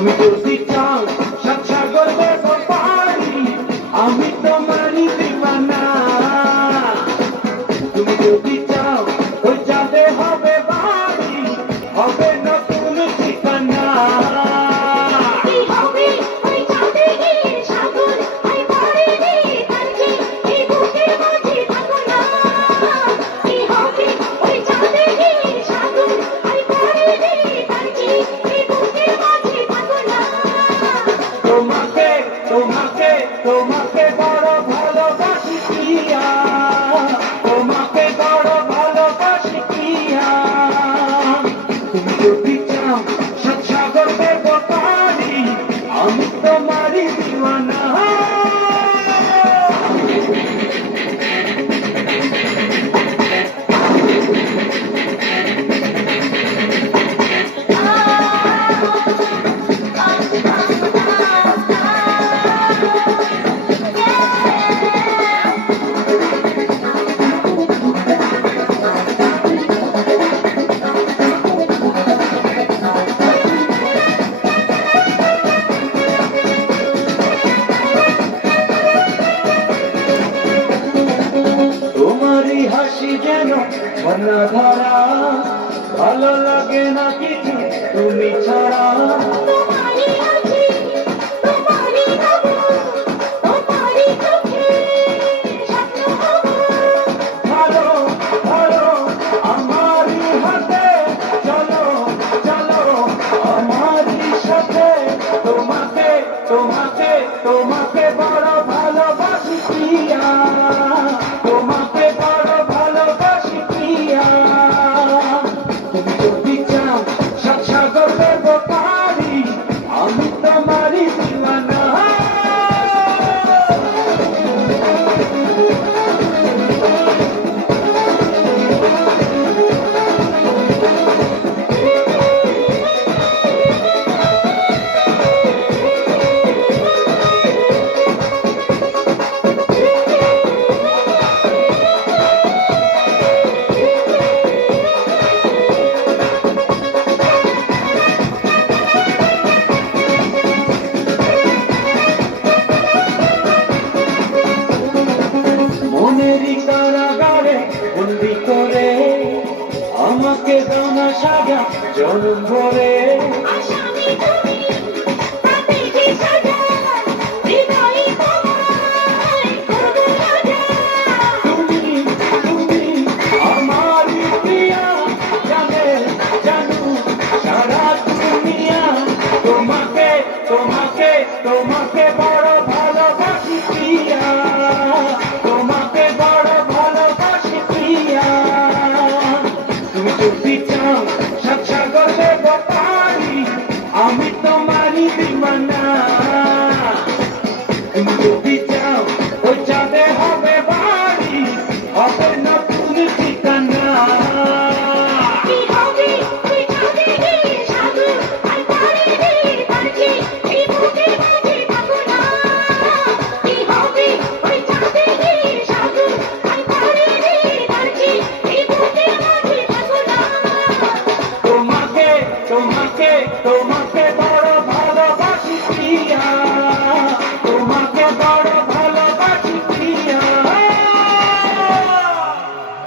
তুমি যদি চাও সাত সাগর পারি আমি তোমারই দিবানা। তুমি যদি যেন অন্য ধরা ভালো লাগে না কিছু তুমি ছাড়া। বন্দি করে আমাকে দানা সাজা জন্ম ভরে Cubana. And we